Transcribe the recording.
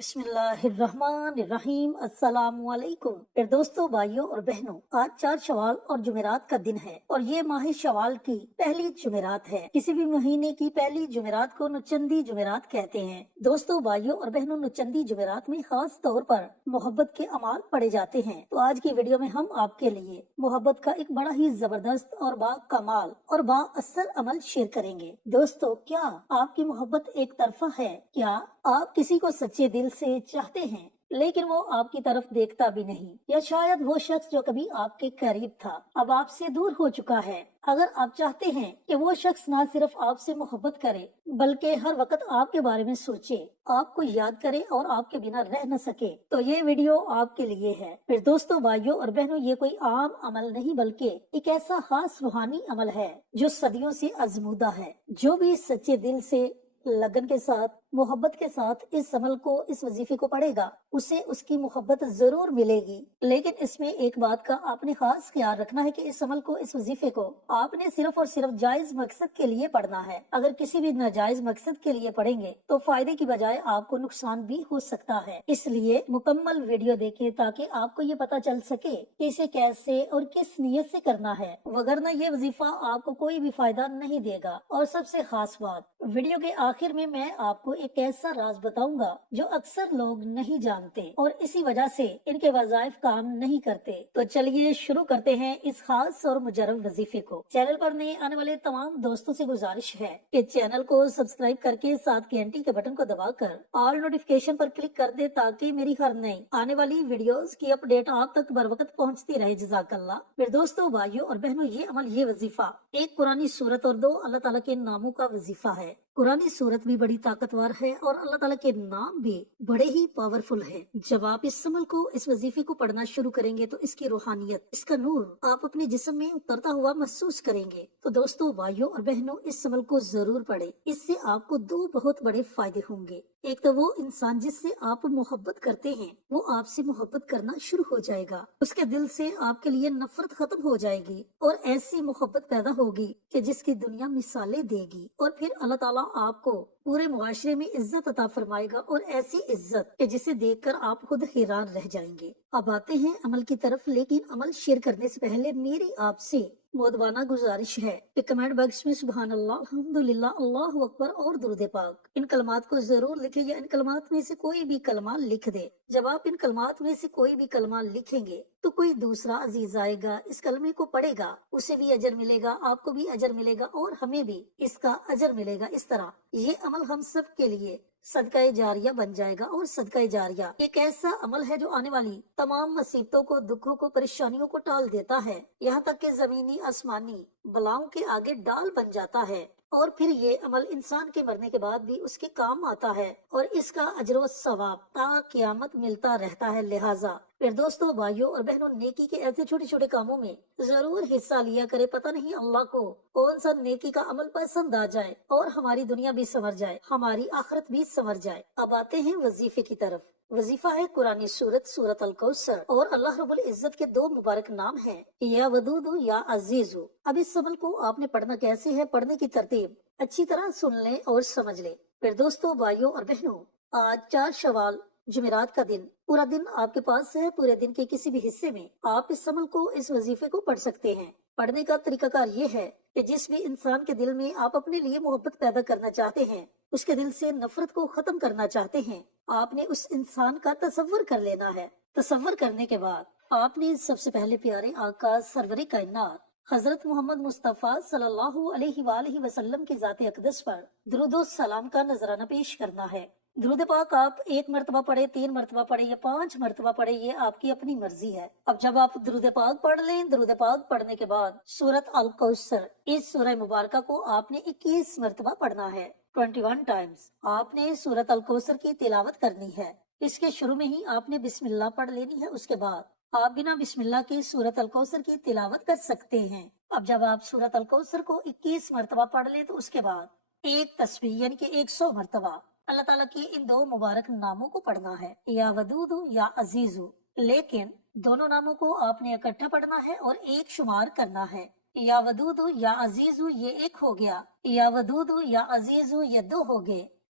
بسم اللہ الرحمن الرحیم، السلام علیکم۔ پھر دوستوں، بھائیوں اور بہنوں، آج 4 شوال اور جمعرات کا دن ہے اور یہ ماہ شوال کی پہلی جمعرات ہے۔ کسی بھی مہینے کی پہلی جمعرات کو نچندی جمعرات کہتے ہیں۔ دوستوں، بھائیوں اور بہنوں، نچندی جمعرات میں خاص طور پر محبت کے اعمال پڑھے جاتے ہیں۔ تو آج کی ویڈیو میں ہم آپ کے لیے محبت کا ایک بڑا ہی زبردست اور با کمال اور با اثر عمل شیئر کریں گے۔ دوستوں، کیا آپ کی محبت ایک طرفہ ہے؟ کیا آپ کسی کو سچے دل سے چاہتے ہیں لیکن وہ آپ کی طرف دیکھتا بھی نہیں؟ یا شاید وہ شخص جو کبھی آپ کے قریب تھا اب آپ سے دور ہو چکا ہے؟ اگر آپ چاہتے ہیں کہ وہ شخص نہ صرف آپ سے محبت کرے بلکہ ہر وقت آپ کے بارے میں سوچے، آپ کو یاد کرے اور آپ کے بنا رہ نہ سکے، تو یہ ویڈیو آپ کے لیے ہے۔ پھر دوستوں، بھائیوں اور بہنوں، یہ کوئی عام عمل نہیں بلکہ ایک ایسا خاص روحانی عمل ہے جو صدیوں سے آزمودہ ہے۔ جو بھی سچے دل سے، لگن کے ساتھ، محبت کے ساتھ اس عمل کو، اس وظیفے کو پڑھے گا، اسے اس کی محبت ضرور ملے گی۔ لیکن اس میں ایک بات کا آپ نے خاص خیال رکھنا ہے کہ اس عمل کو، اس وظیفے کو آپ نے صرف اور صرف جائز مقصد کے لیے پڑھنا ہے۔ اگر کسی بھی ناجائز مقصد کے لیے پڑھیں گے تو فائدے کی بجائے آپ کو نقصان بھی ہو سکتا ہے۔ اس لیے مکمل ویڈیو دیکھیں تاکہ آپ کو یہ پتا چل سکے کہ اسے کیسے اور کس نیت سے کرنا ہے، وگرنہ یہ وظیفہ آپ کو کوئی بھی فائدہ نہیں دے گا۔ اور سب سے خاص بات، ویڈیو کے آخر میں آپ کو ایک ایسا راز بتاؤں گا جو اکثر لوگ نہیں جانتے اور اسی وجہ سے ان کے وظائف کام نہیں کرتے۔ تو چلیے شروع کرتے ہیں اس خاص اور مجرب وظیفے کو۔ چینل پر نئے آنے والے تمام دوستوں سے گزارش ہے کہ چینل کو سبسکرائب کر کے ساتھ گھنٹی کے بٹن کو دبا کر آل نوٹیفکیشن پر کلک کر دے تاکہ میری ہر نئی آنے والی ویڈیوز کی اپ ڈیٹ آپ تک بر وقت پہنچتی رہے۔ جزاک اللہ۔ پھر دوستوں، بھائیوں اور بہنوں، یہ عمل، یہ وظیفہ ایک قرآنی سورت اور 2 اللہ تعالیٰ کے ناموں کا وظیفہ ہے۔ قرآنی سورت بھی بڑی طاقتور ہے اور اللہ تعالیٰ کے نام بھی بڑے ہی پاورفل ہے۔ جب آپ اس عمل کو، اس وظیفے کو پڑھنا شروع کریں گے تو اس کی روحانیت، اس کا نور آپ اپنے جسم میں اترتا ہوا محسوس کریں گے۔ تو دوستوں، بھائیوں اور بہنوں، اس عمل کو ضرور پڑھیں۔ اس سے آپ کو 2 بہت بڑے فائدے ہوں گے۔ ایک تو وہ انسان جس سے آپ محبت کرتے ہیں وہ آپ سے محبت کرنا شروع ہو جائے گا، اس کے دل سے آپ کے لیے نفرت ختم ہو جائے گی اور ایسی محبت پیدا ہوگی کہ جس کی دنیا مثالیں دے گی۔ اور پھر اللہ تعالیٰ آپ کو پورے معاشرے میں عزت عطا فرمائے گا، اور ایسی عزت کہ جسے دیکھ کر آپ خود حیران رہ جائیں گے۔ اب آتے ہیں عمل کی طرف، لیکن عمل شیئر کرنے سے پہلے میری آپ سے مودبانہ گزارش ہے کہ کمنٹ باکس میں سبحان اللہ، الحمدللہ، اللہ اکبر اور درود پاک، ان کلمات کو ضرور لکھیں یا ان کلمات میں سے کوئی بھی کلمہ لکھ دے۔ جب آپ ان کلمات میں سے کوئی بھی کلمہ لکھیں گے تو کوئی دوسرا عزیز آئے گا، اس کلمے کو پڑھے گا، اسے بھی اجر ملے گا، آپ کو بھی اجر ملے گا اور ہمیں بھی اس کا اجر ملے گا۔ اس طرح یہ عمل ہم سب کے لیے صدقہ جاریہ بن جائے گا۔ اور صدقہ جاریہ ایک ایسا عمل ہے جو آنے والی تمام مصیبتوں کو، دکھوں کو، پریشانیوں کو ٹال دیتا ہے، یہاں تک کہ زمینی آسمانی بلاؤں کے آگے ڈال بن جاتا ہے۔ اور پھر یہ عمل انسان کے مرنے کے بعد بھی اس کے کام آتا ہے اور اس کا اجر و ثواب تا قیامت ملتا رہتا ہے۔ لہٰذا پھر دوستوں، بھائیوں اور بہنوں، نیکی کے ایسے چھوٹے چھوٹے کاموں میں ضرور حصہ لیا کرے۔ پتہ نہیں اللہ کو کون سا نیکی کا عمل پسند آ جائے اور ہماری دنیا بھی سنور جائے، ہماری آخرت بھی سنور جائے۔ اب آتے ہیں وظیفے کی طرف۔ وظیفہ ہے قرآنی سورت، سورت الکوثر، اور اللہ رب العزت کے 2 مبارک نام ہیں، یا ودود یا عزیز۔ اب اس عمل کو آپ نے پڑھنا کیسے ہے، پڑھنے کی ترتیب اچھی طرح سن لیں اور سمجھ لیں۔ پھر دوستوں، بھائیوں اور بہنوں، آج 4 شوال جمعرات کا دن، پورا دن آپ کے پاس ہے۔ پورے دن کے کسی بھی حصے میں آپ اس عمل کو، اس وظیفے کو پڑھ سکتے ہیں۔ پڑھنے کا طریقہ کار یہ ہے کہ جس بھی انسان کے دل میں آپ اپنے لیے محبت پیدا کرنا چاہتے ہیں، اس کے دل سے نفرت کو ختم کرنا چاہتے ہیں، آپ نے اس انسان کا تصور کر لینا ہے۔ تصور کرنے کے بعد آپ نے سب سے پہلے پیارے آقا سرور کائنات حضرت محمد مصطفیٰ صلی اللہ علیہ وآلہ وسلم کی ذات اقدس پر درود و سلام کا نذرانہ پیش کرنا ہے۔ درود پاک آپ 1 مرتبہ پڑھے، 3 مرتبہ پڑھے یا 5 مرتبہ پڑھے، یہ آپ کی اپنی مرضی ہے۔ اب جب آپ درود پاک پڑھ لیں، درود پاک پڑھنے کے بعد سورت الکوثر، اس سورہ مبارکہ کو آپ نے 21 مرتبہ پڑھنا ہے، 21 ٹائمز آپ نے سورت الکوثر کی تلاوت کرنی ہے۔ اس کے شروع میں ہی آپ نے بسم اللہ پڑھ لینی ہے، اس کے بعد آپ بنا بسم اللہ کی سورت الکوثر کی تلاوت کر سکتے ہیں۔ اب جب آپ سورت الکوثر کو 21 مرتبہ پڑھ لیں تو اس کے بعد ایک تسبیح یعنی کہ 100 مرتبہ اللہ تعالیٰ کی ان 2 مبارک ناموں کو پڑھنا ہے، یا ودود یا عزیز۔ لیکن دونوں ناموں کو آپ نے اکٹھا پڑھنا ہے اور ایک شمار کرنا ہے۔ یا ودود یا عزیز یہ 1 ہو گیا، یا ودود یا عزیز یہ 2 ہو گئے۔